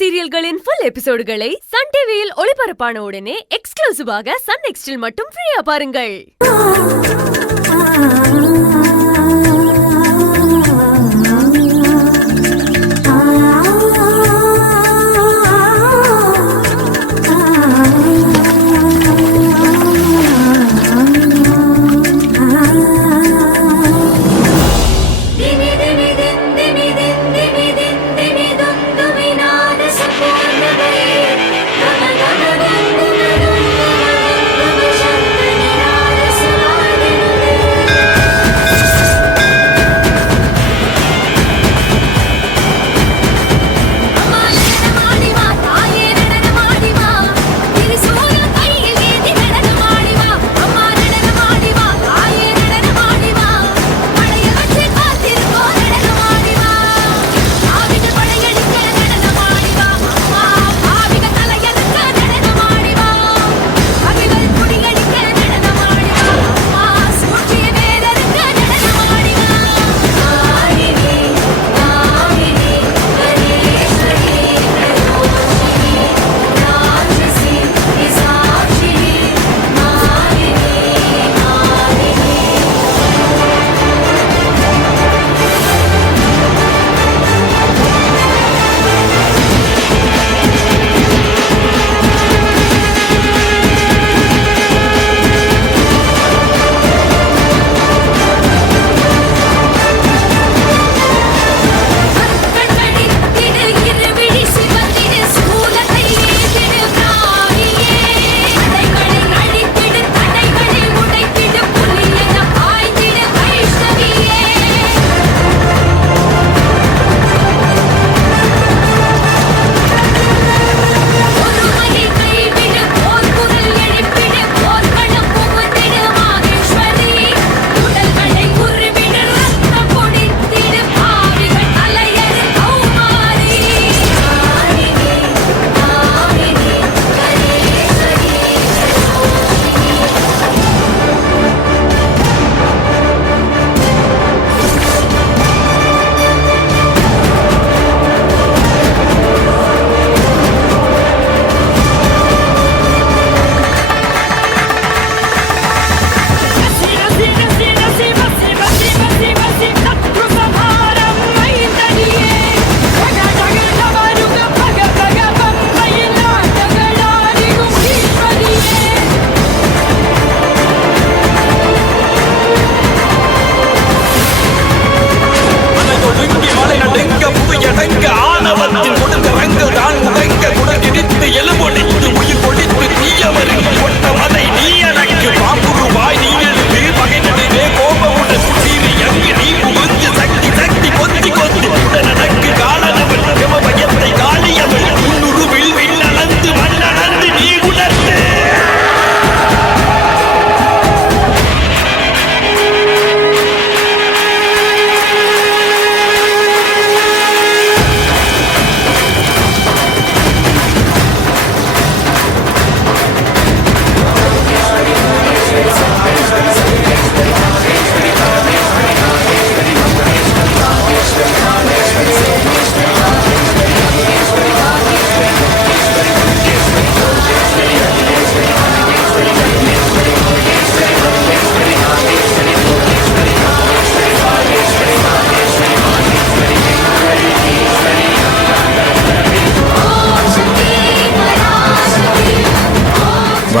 சீரியல்களின் full எபிசோடுகளை Sun டிவியில் ஒளிபரப்பான உடனே எக்ஸ்க்ளூசிவாக சன் நெக்ஸ்டில் மட்டும் ஃப்ரீயா பாருங்கள்.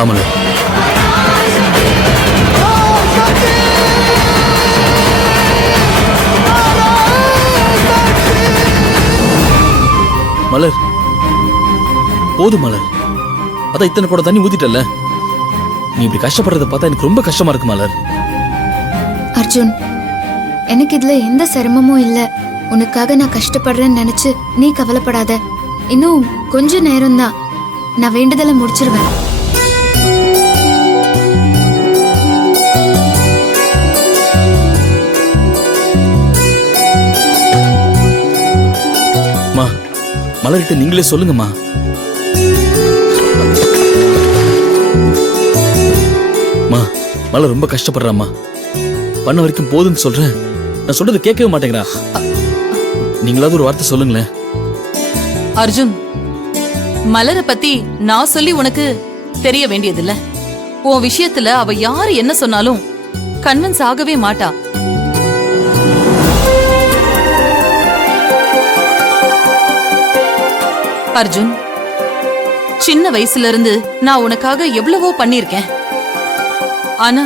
மலர், மலர் போதும் மலர். அதான் இத்தனை கூட தண்ணி ஊத்திட்டல. நீ இப்படி கஷ்டப்படுறத பார்த்தா எனக்கு ரொம்ப கஷ்டமா இருக்கு மலர். அர்ஜுன், எனக்கு இதுல எந்த சிரமமும் இல்ல. உனக்காக நான் கஷ்டப்படுறேன்னு நினைச்சு நீ கவலைப்படாத. இன்னும் கொஞ்ச நேரம் தான், நான் வேண்டுதலை முடிச்சிருவேன். மலர்கிட்ட நீங்களே சொல்லுங்கம்மா. மலர் ரொம்ப கஷ்டப்படுறாம்மா. பண்ண வரைக்கும் போதுன்னு சொல்றேன். நான் சொல்றது கேட்கவே மாட்டேங்கிறா. நீங்களாவது ஒரு வார்த்தை சொல்லுங்களேன். அர்ஜுன், மலரை பத்தி நான் சொல்லி உனக்கு தெரிய வேண்டியதில்ல. உன் விஷயத்துல அவ யாரு என்ன சொன்னாலும் கன்வின்ஸ் ஆகவே மாட்டா. அர்ஜுன், சின்ன வயசுல இருந்து நான் உனக்காக எவ்வளவோ பண்ணிருக்கேன். ஆனா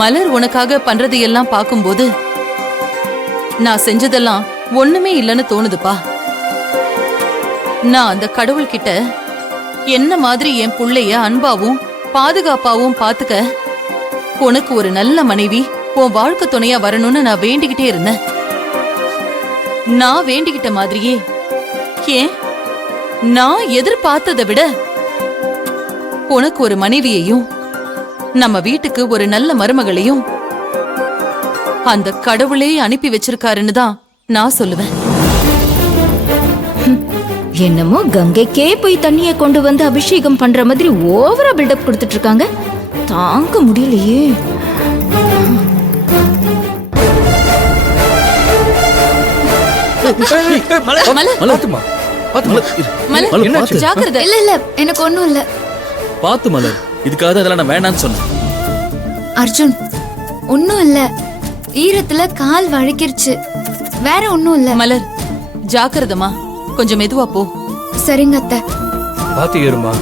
மலர் உனக்காக பண்றது எல்லாம் பார்க்கும்போது நான் செஞ்சதெல்லாம் ஒண்ணுமே இல்லைன்னு தோணுதுப்பா. நான் அந்த கடவுள்கிட்ட என்ன மாதிரி என் புள்ளைய அன்பாவும் பாதுகாப்பாவும் பாத்துக்க உனக்கு ஒரு நல்ல மனைவி உன் வாழ்க்கை துணையா வரணும்னு நான் வேண்டிக்கிட்டே இருந்தேன். நான் வேண்டிக்கிட்ட மாதிரியே ஏன் நான் எதிர்பார்த்ததை விட உனக்கு ஒரு மனைவியையும் நம்ம வீட்டுக்கு ஒரு நல்ல மருமகளையும் அந்த கடவுளே அனுப்பி வச்சிருக்காருன்னு தான் நான் சொல்லுவேன். என்னமோ கங்கைக்கே போய் தண்ணிய கொண்டு வந்து அபிஷேகம் பண்ற மாதிரி ஓவரா பில்டப் கொடுத்துட்டு இருக்காங்க. தாங்க முடியலையே. ஜாக்கிரதை. இல்ல இல்ல எனக்கு ஒண்ணும் இல்ல. பாத்து மலர், இதுக்காக தான் இதெல்லாம் நான் வேணான்னு சொன்னேன். அர்ஜுன், ஒண்ணும் இல்ல. ஈரத்துல கால் வழுக்கிருச்சு, வேற ஒண்ணும் இல்ல. மலர், ஜாக்கிரதமா, கொஞ்சம் மெதுவா போ. சரிங்க அத்தை. பாத்து ஏறுமா.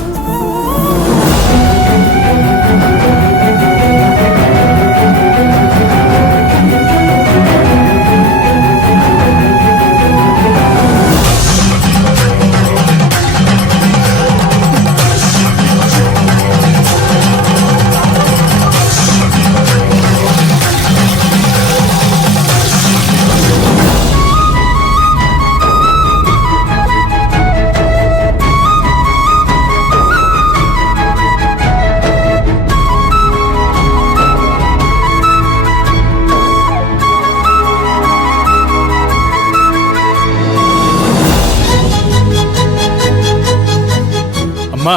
அம்மா,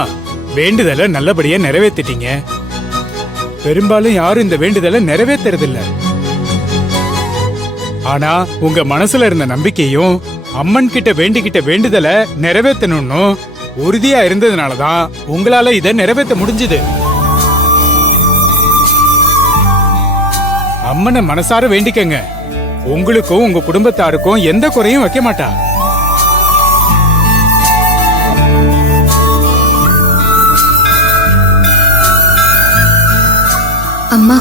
வேண்டுதலை நல்லபடியா நிறைவேற்றிட்டீங்க. பெரும்பாலும் யாரும் இந்த வேண்டுதலை நிறைவேற்றுறதில்ல. ஆனா உங்க மனசுல இருந்த நம்பிக்கையும் அம்மன் கிட்ட வேண்டிக்கிட்ட வேண்டுதலை நிறைவேற்றணும்னு உறுதியா இருந்ததுனாலதான் உங்களால இதை நிறைவேற்ற முடிஞ்சது. அம்மனை மனசார வேண்டிக்கங்க. உங்களுக்கும் உங்க குடும்பத்தாருக்கும் எந்த குறையும் வைக்க மாட்டா. அம்மா,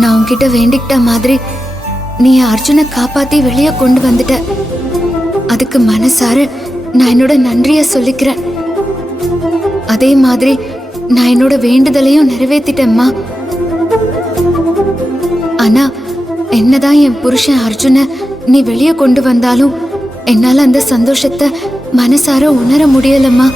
நான் உன்கிட்ட வேண்டிக்கிட்ட மாதிரி நீ அர்ஜுனை காப்பாத்தி வெளியே கொண்டு வந்துட்ட. அதுக்கு மனசார நான் என்னோட நன்றிய சொல்லிக்கிறேன். அதே மாதிரி நான் என்னோட வேண்டுதலையும் நிறைவேற்றிட்டேம்மா. ஆனா என்னதான் என் புருஷன் அர்ஜுனை நீ வெளியே கொண்டு வந்தாலும் என்னால அந்த சந்தோஷத்தை மனசார உணர முடியலம்மா.